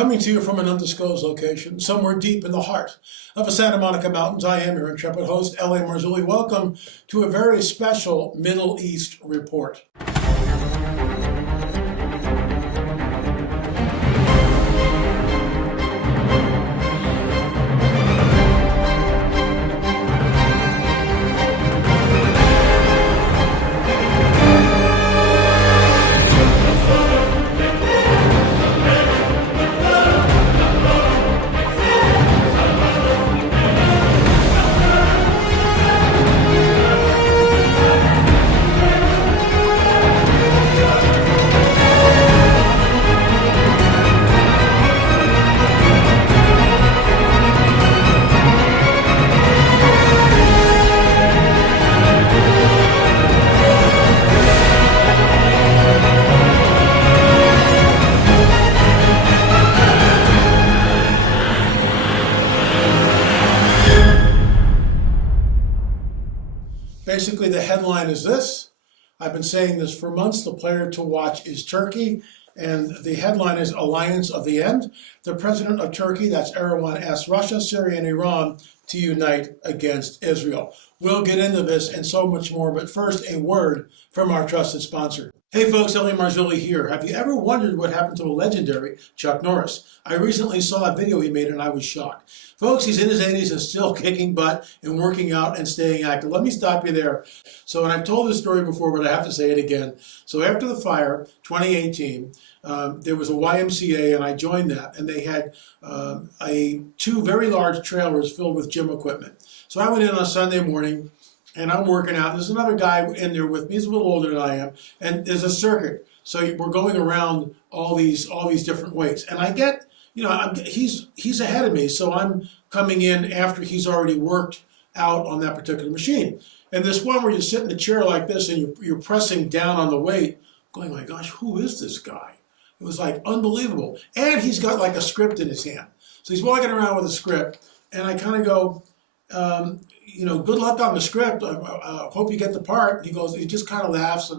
Coming to you from an undisclosed location, somewhere deep in the heart of the Santa Monica Mountains, I am your intrepid host, L.A. Marzulli. Welcome to a very special Middle East report. Basically, the headline is this. I've been saying this for months. The player to watch is Turkey. And the headline is Alliance of the End. The president of Turkey, that's Erdogan, asks Russia, Syria, and Iran to unite against Israel. We'll get into this and so much more, but first, a word from our trusted sponsor. Hey folks, L.A. Marzulli here. Have you ever wondered what happened to the legendary Chuck Norris? I recently saw a video he made and I was shocked. Folks, he's in his 80s and still kicking butt and working out and staying active. Let me stop you there. So, and I've told this story before, but I have to say it again. So after the fire, 2018, there was a YMCA and I joined that, and they had two very large trailers filled with gym equipment. So I went in on Sunday morning and I'm working out. There's another guy in there with me. He's a little older than I am, and there's a circuit. So we're going around all these different weights, and I get, he's ahead of me, so I'm coming in after he's already worked out on that particular machine. And this one where you sit in a chair like this and you're pressing down on the weight, going, my gosh, who is this guy? It was like unbelievable. And he's got like a script in his hand. So he's walking around with a script, and I kind of go, good luck on the script. I hope you get the part. He just kind of laughs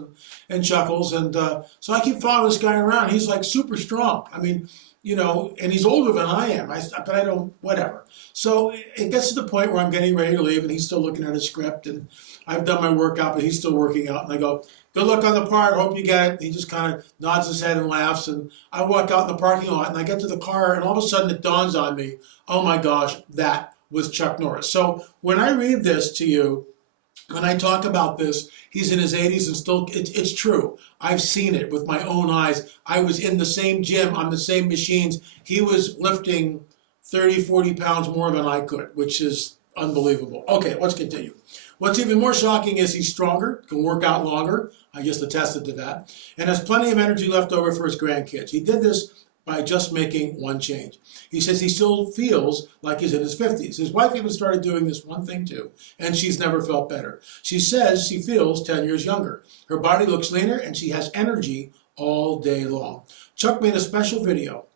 and chuckles. And so I keep following this guy around. He's like super strong. I mean, and he's older than I am, but I don't, whatever. So it gets to the point where I'm getting ready to leave, and he's still looking at his script, and I've done my workout, but he's still working out. And I go, good luck on the part, hope you get it. He just kind of nods his head and laughs, and I walk out in the parking lot, and I get to the car, and all of a sudden it dawns on me, oh my gosh, that was Chuck Norris. So when I read this to you, when I talk about this, he's in his 80s and still, it's true. I've seen it with my own eyes. I was in the same gym, on the same machines. He was lifting 30, 40 pounds more than I could, which is unbelievable. Okay, let's continue. What's even more shocking is he's stronger, can work out longer. I just attested to that. And has plenty of energy left over for his grandkids. He did this by just making one change. He says he still feels like he's in his 50s. His wife even started doing this one thing too, and she's never felt better. She says she feels 10 years younger. Her body looks leaner, and she has energy all day long. Chuck made a special video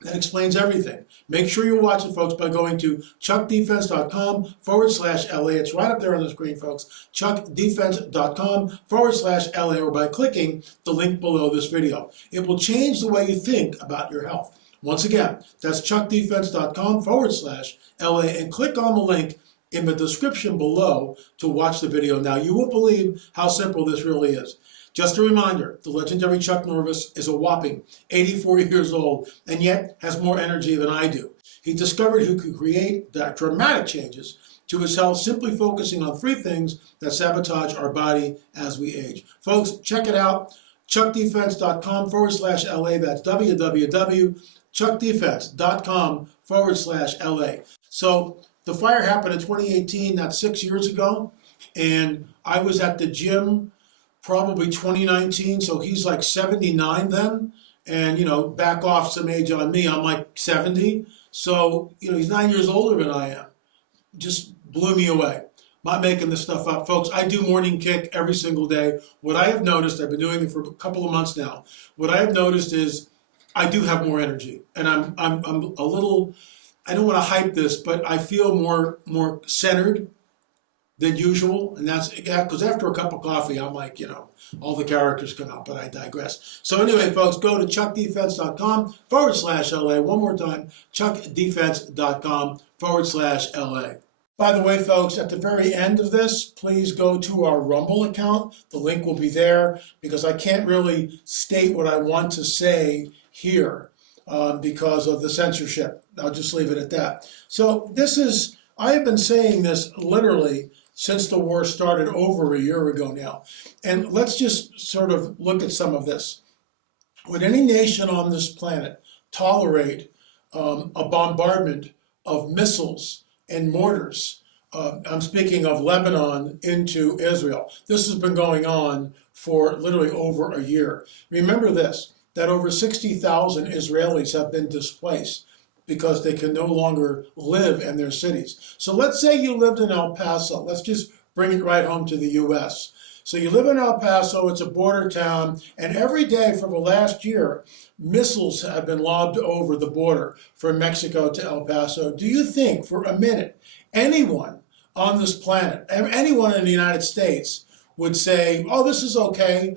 that explains everything. Make sure you watch it, folks, by going to chuckdefense.com/LA. It's right up there on the screen, folks. chuckdefense.com/LA, or by clicking the link below this video. It will change the way you think about your health. Once again, that's chuckdefense.com/LA, and click on the link in the description below to watch the video. Now, you won't believe how simple this really is. Just a reminder, the legendary Chuck Norris is a whopping 84 years old, and yet has more energy than I do. He discovered he could create dramatic changes to his health simply focusing on three things that sabotage our body as we age. Folks, check it out, chuckdefense.com/LA. That's www.chuckdefense.com/LA. So the fire happened in 2018, that's 6 years ago, and I was at the gym probably 2019, so he's like 79 then, and back off some age on me, I'm like 70, so he's 9 years older than I am. Just blew me away. Not making this stuff up, folks. I do morning kick every single day. What I have noticed, I've been doing it for a couple of months now, what I have noticed is I do have more energy, and I'm a little, I don't want to hype this, but I feel more centered, than usual, and that's because after a cup of coffee, I'm like, all the characters come out, but I digress. So anyway, folks, go to chuckdefense.com/LA. One more time, chuckdefense.com/LA. By the way, folks, at the very end of this, please go to our Rumble account. The link will be there because I can't really state what I want to say here because of the censorship. I'll just leave it at that. So I have been saying this literally since the war started over a year ago now. And let's just sort of look at some of this. Would any nation on this planet tolerate a bombardment of missiles and mortars? I'm speaking of Lebanon into Israel. This has been going on for literally over a year. Remember this, that over 60,000 Israelis have been displaced because they can no longer live in their cities. So let's say you lived in El Paso. Let's just bring it right home to the U.S. So you live in El Paso, it's a border town, and every day for the last year, missiles have been lobbed over the border from Mexico to El Paso. Do you think for a minute anyone on this planet, anyone in the United States would say, oh, this is okay,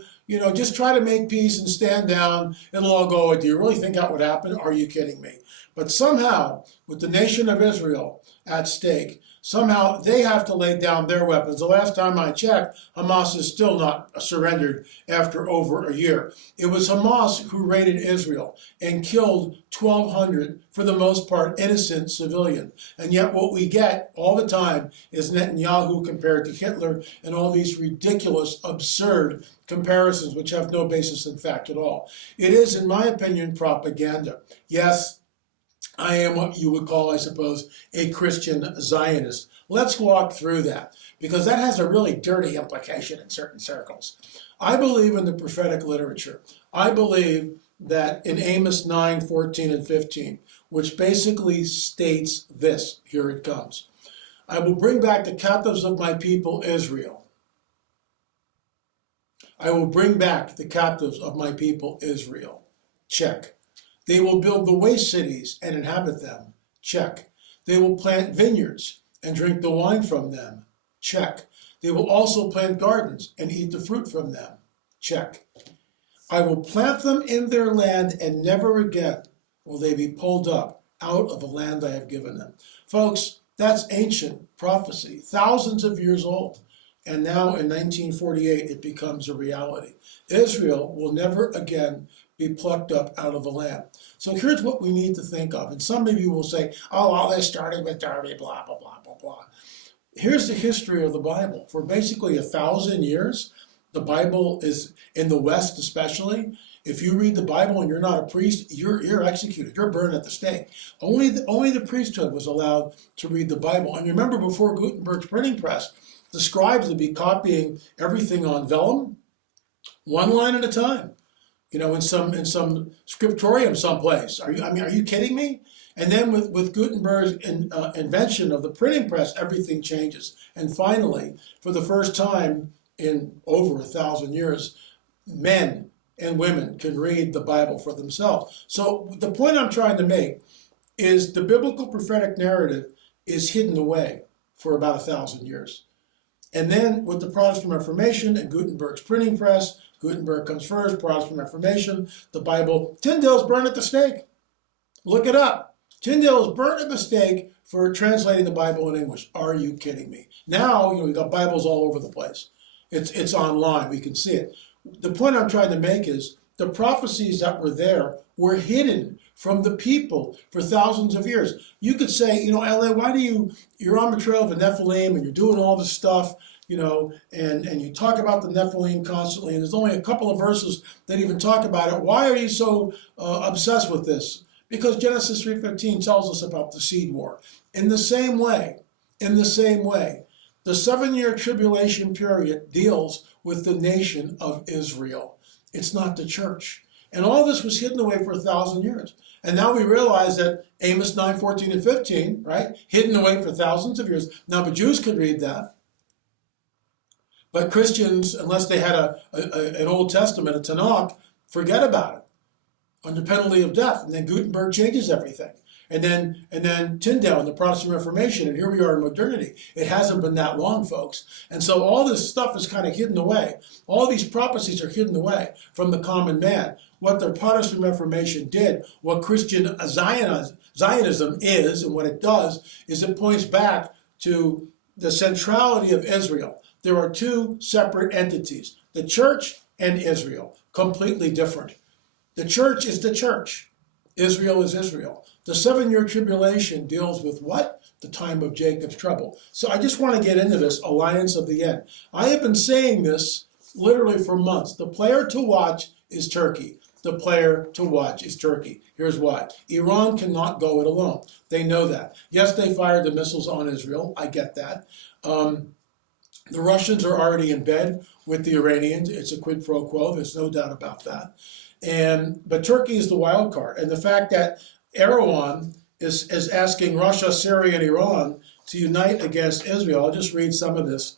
just try to make peace and stand down, it'll all go away. Do you really think that would happen? Are you kidding me? But somehow, with the nation of Israel at stake, somehow they have to lay down their weapons. The last time I checked, Hamas is still not surrendered after over a year. It was Hamas who raided Israel and killed 1,200, for the most part, innocent civilians. And yet what we get all the time is Netanyahu compared to Hitler and all these ridiculous, absurd comparisons which have no basis in fact at all. It is, in my opinion, propaganda. Yes, I am what you would call, I suppose, a Christian Zionist. Let's walk through that, because that has a really dirty implication in certain circles. I believe in the prophetic literature. I believe that in Amos 9, 14, and 15, which basically states this, here it comes. I will bring back the captives of my people Israel. I will bring back the captives of my people Israel. Check. They will build the waste cities and inhabit them. Check. They will plant vineyards and drink the wine from them. Check. They will also plant gardens and eat the fruit from them. Check. I will plant them in their land, and never again will they be pulled up out of the land I have given them. Folks, that's ancient prophecy, thousands of years old. And now in 1948, it becomes a reality. Israel will never again be plucked up out of the land. So here's what we need to think of. And some of you will say, oh, all this started with Darby, blah, blah, blah, blah, blah. Here's the history of the Bible. For basically 1,000 years, the Bible is, in the West especially, if you read the Bible and you're not a priest, you're executed. You're burned at the stake. Only the priesthood was allowed to read the Bible. And remember, before Gutenberg's printing press, the scribes would be copying everything on vellum, one line at a time. In some scriptorium someplace. Are you kidding me? And then with Gutenberg's invention of the printing press, everything changes. And finally, for the first time in over 1,000 years, men and women can read the Bible for themselves. So the point I'm trying to make is the biblical prophetic narrative is hidden away for about 1,000 years. And then with the Protestant Reformation and Gutenberg's printing press, Gutenberg comes first, Protestant Reformation, the Bible. Tyndale's burned at the stake. Look it up. Tyndale is burned at the stake for translating the Bible in English. Are you kidding me? Now, we've got Bibles all over the place. It's online. We can see it. The point I'm trying to make is the prophecies that were there were hidden from the people for thousands of years. You could say, LA, why you're on the trail of the Nephilim and you're doing all this stuff, and you talk about the Nephilim constantly, and there's only a couple of verses that even talk about it. Why are you so obsessed with this? Because Genesis 3:15 tells us about the seed war. In the same way, the 7-year tribulation period deals with the nation of Israel. It's not the church. And all this was hidden away for 1,000 years. And now we realize that Amos 9, 14, and 15, right, hidden away for thousands of years. Now the Jews could read that. But Christians, unless they had an Old Testament, a Tanakh, forget about it under penalty of death. And then Gutenberg changes everything. and then Tyndale and the Protestant Reformation, and here we are in modernity. It hasn't been that long, folks. And so all this stuff is kind of hidden away. All these prophecies are hidden away from the common man. What the Protestant Reformation did, what Christian Zionism is, and what it does, is it points back to the centrality of Israel. There are two separate entities, the church and Israel, completely different. The church is the church. Israel is Israel. The 7-year tribulation deals with what? The time of Jacob's trouble. So I just want to get into this alliance of the end. I have been saying this literally for months. The player to watch is Turkey. The player to watch is Turkey. Here's why. Iran cannot go it alone. They know that. Yes, they fired the missiles on Israel. I get that. The Russians are already in bed with the Iranians. It's a quid pro quo. There's no doubt about that. But Turkey is the wild card. And the fact that Erdogan is asking Russia, Syria, and Iran to unite against Israel. I'll just read some of this.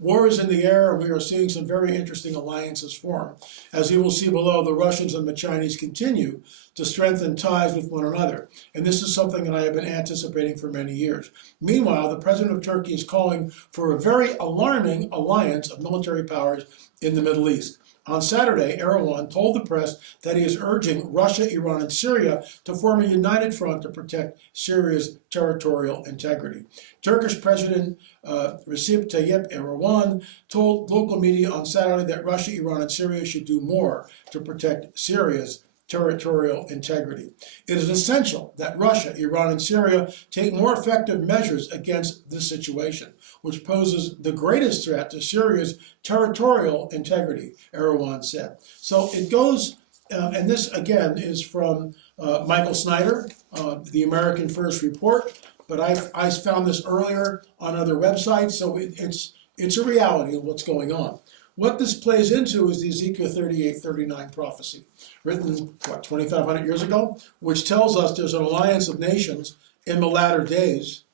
War is in the air, and we are seeing some very interesting alliances form. As you will see below, the Russians and the Chinese continue to strengthen ties with one another. And this is something that I have been anticipating for many years. Meanwhile, the president of Turkey is calling for a very alarming alliance of military powers in the Middle East. On Saturday, Erdogan told the press that he is urging Russia, Iran, and Syria to form a united front to protect Syria's territorial integrity. Turkish President Recep Tayyip Erdogan told local media on Saturday that Russia, Iran, and Syria should do more to protect Syria's territorial integrity. It is essential that Russia, Iran, and Syria take more effective measures against this situation, which poses the greatest threat to Syria's territorial integrity, Erdogan said. So it goes, and this again is from Michael Snyder, the American First Report, but I found this earlier on other websites, so it's a reality of what's going on. What this plays into is the Ezekiel 38:39 prophecy, written, 2,500 years ago, which tells us there's an alliance of nations in the latter days,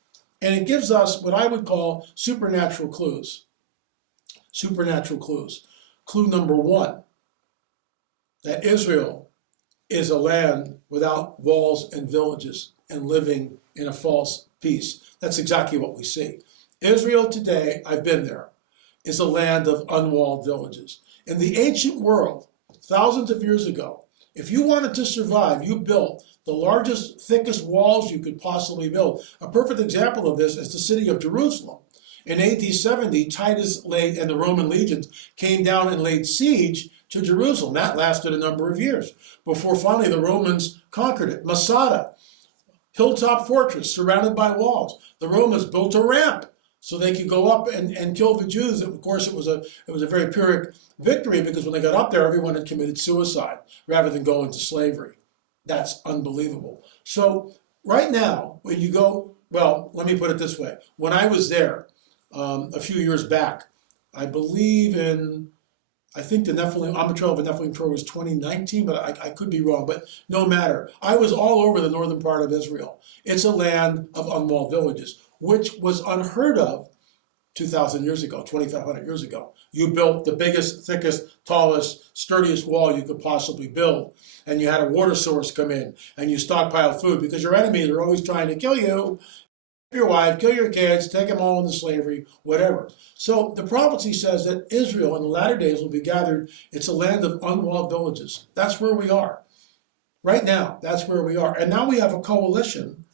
and it gives us what I would call supernatural clues. Supernatural clues. Clue number one, that Israel is a land without walls and villages and living in a false peace. That's exactly what we see. Israel today, I've been there, is a land of unwalled villages. In the ancient world, thousands of years ago, if you wanted to survive, you built the largest, thickest walls you could possibly build. A perfect example of this is the city of Jerusalem. In AD 70, Titus and the Roman legions came down and laid siege to Jerusalem. That lasted a number of years before finally the Romans conquered it. Masada, hilltop fortress surrounded by walls. The Romans built a ramp so they could go up and kill the Jews. Of course, it was a very Pyrrhic victory because when they got up there, everyone had committed suicide rather than go into slavery. That's unbelievable. So right now, when you go, well, let me put it this way. When I was there a few years back, I believe I think the Nephilim, on the trail of the Nephilim tour was 2019, but I could be wrong, but no matter. I was all over the northern part of Israel. It's a land of unwalled villages, which was unheard of 2,000 years ago, 2,500 years ago. You built the biggest, thickest, tallest, sturdiest wall you could possibly build, and you had a water source come in, and you stockpiled food because your enemies are always trying to kill you, your wife, kill your kids, take them all into slavery, whatever. So the prophecy says that Israel in the latter days will be gathered. It's a land of unwalled villages. That's where we are. Right now, that's where we are. And now we have a coalition.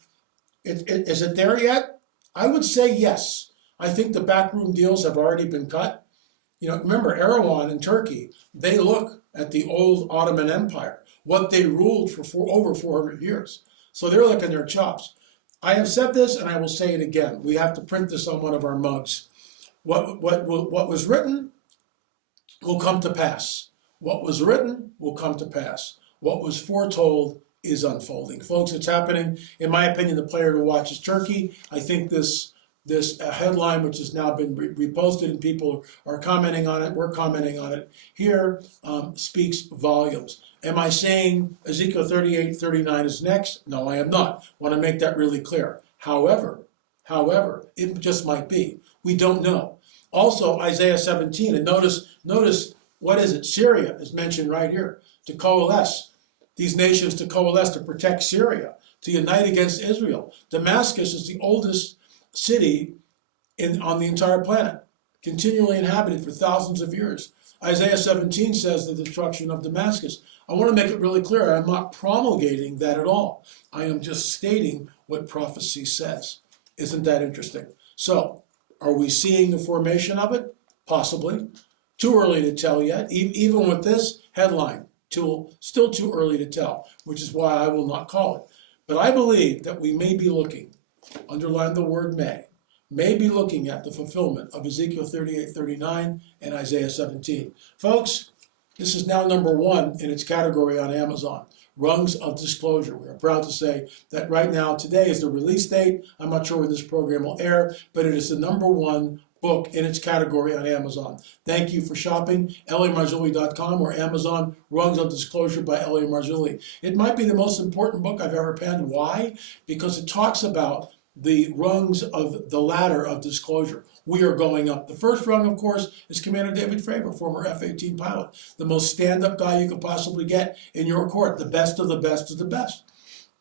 Is it there yet? I would say yes. I think the backroom deals have already been cut. You know, remember Erdogan in Turkey, they look at the old Ottoman Empire, what they ruled for over 400 years. So they're licking their chops. I have said this and I will say it again. We have to print this on one of our mugs. What was written will come to pass. What was written will come to pass. What was foretold is unfolding. Folks, it's happening. In my opinion, the player to watch is Turkey. I think this headline, which has now been reposted and people are commenting on it, we're commenting on it here, speaks volumes. Am I saying Ezekiel 38:39 is next? No, I am not. I want to make that really clear. However, it just might be. We don't know. Also, Isaiah 17, and notice what is it? Syria is mentioned right here, to coalesce. These nations to coalesce to protect Syria, to unite against Israel. Damascus is the oldest city on the entire planet, continually inhabited for thousands of years. Isaiah 17 says the destruction of Damascus. I want to make it really clear, I'm not promulgating that at all. I am just stating what prophecy says. Isn't that interesting? So, are we seeing the formation of it? Possibly. Too early to tell yet. Even with this headline, still too early to tell, which is why I will not call it. But I believe that we may be looking, underline the word may be looking at the fulfillment of Ezekiel 38:39 and Isaiah 17. Folks, this is now #1 in its category on Amazon. Rungs of Disclosure. We are proud to say that right now, today is the release date. I'm not sure when this program will air, but it is the #1 book in its category on Amazon. Thank you for shopping, LAMarzulli.com or Amazon, Rungs of Disclosure by L.A. Marzulli. It might be the most important book I've ever penned. Why? Because it talks about the rungs of the ladder of disclosure. We are going up. The first rung, of course, is Commander David Fravor, former F-18 pilot. The most stand-up guy you could possibly get in your court. The best of the best of the best.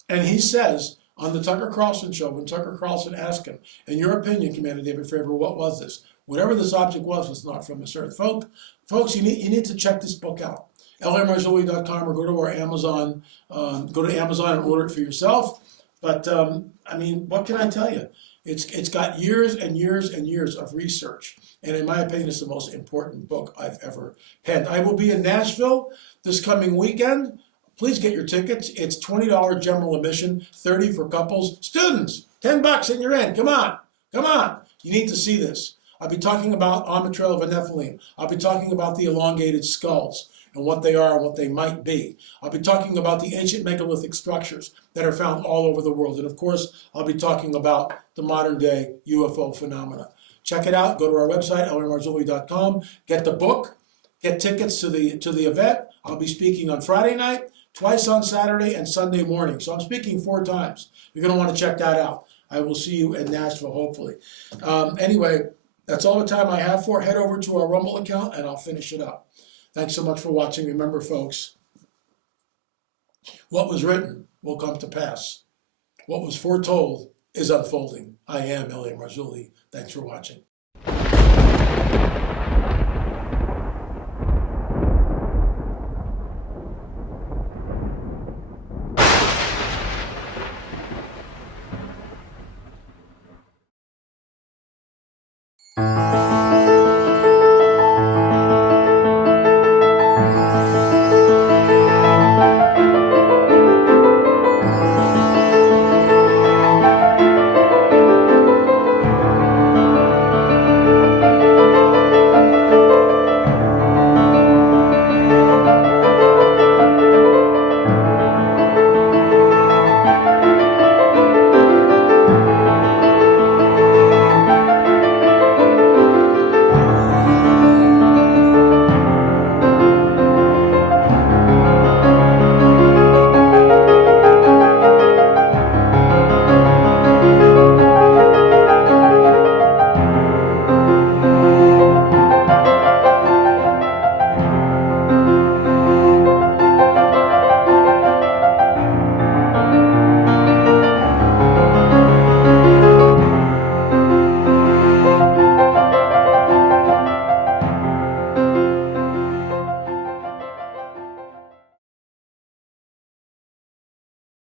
And he says on the Tucker Carlson show, when Tucker Carlson asked him, in your opinion, Commander David Fravor, what was this? Whatever this object was not from this earth. Folks, you need to check this book out. LAMarzulli.com or go to our Amazon, go to Amazon and order it for yourself. But, I mean, what can I tell you? It's got years and years and years of research. And in my opinion, it's the most important book I've ever penned. I will be in Nashville this coming weekend. Please get your tickets. It's $20 general admission, $30 for couples. Students, $10 and you're in. Come on. Come on. You need to see this. I'll be talking about Amatrel of Nephilim. I'll be talking about the elongated skulls and what they are and what they might be. I'll be talking about the ancient megalithic structures that are found all over the world. And of course, I'll be talking about the modern day UFO phenomena. Check it out. Go to our website, LAMarzulli.com. Get the book. Get tickets to the event. I'll be speaking on Friday night, twice on Saturday, and Sunday morning. So I'm speaking 4 times. You're going to want to check that out. I will see you in Nashville, hopefully. Anyway, that's all the time I have for. Head over to our Rumble account, and I'll finish it up. Thanks so much for watching. Remember, folks, what was written will come to pass. What was foretold is unfolding. I am L.A. Marzulli. Thanks for watching.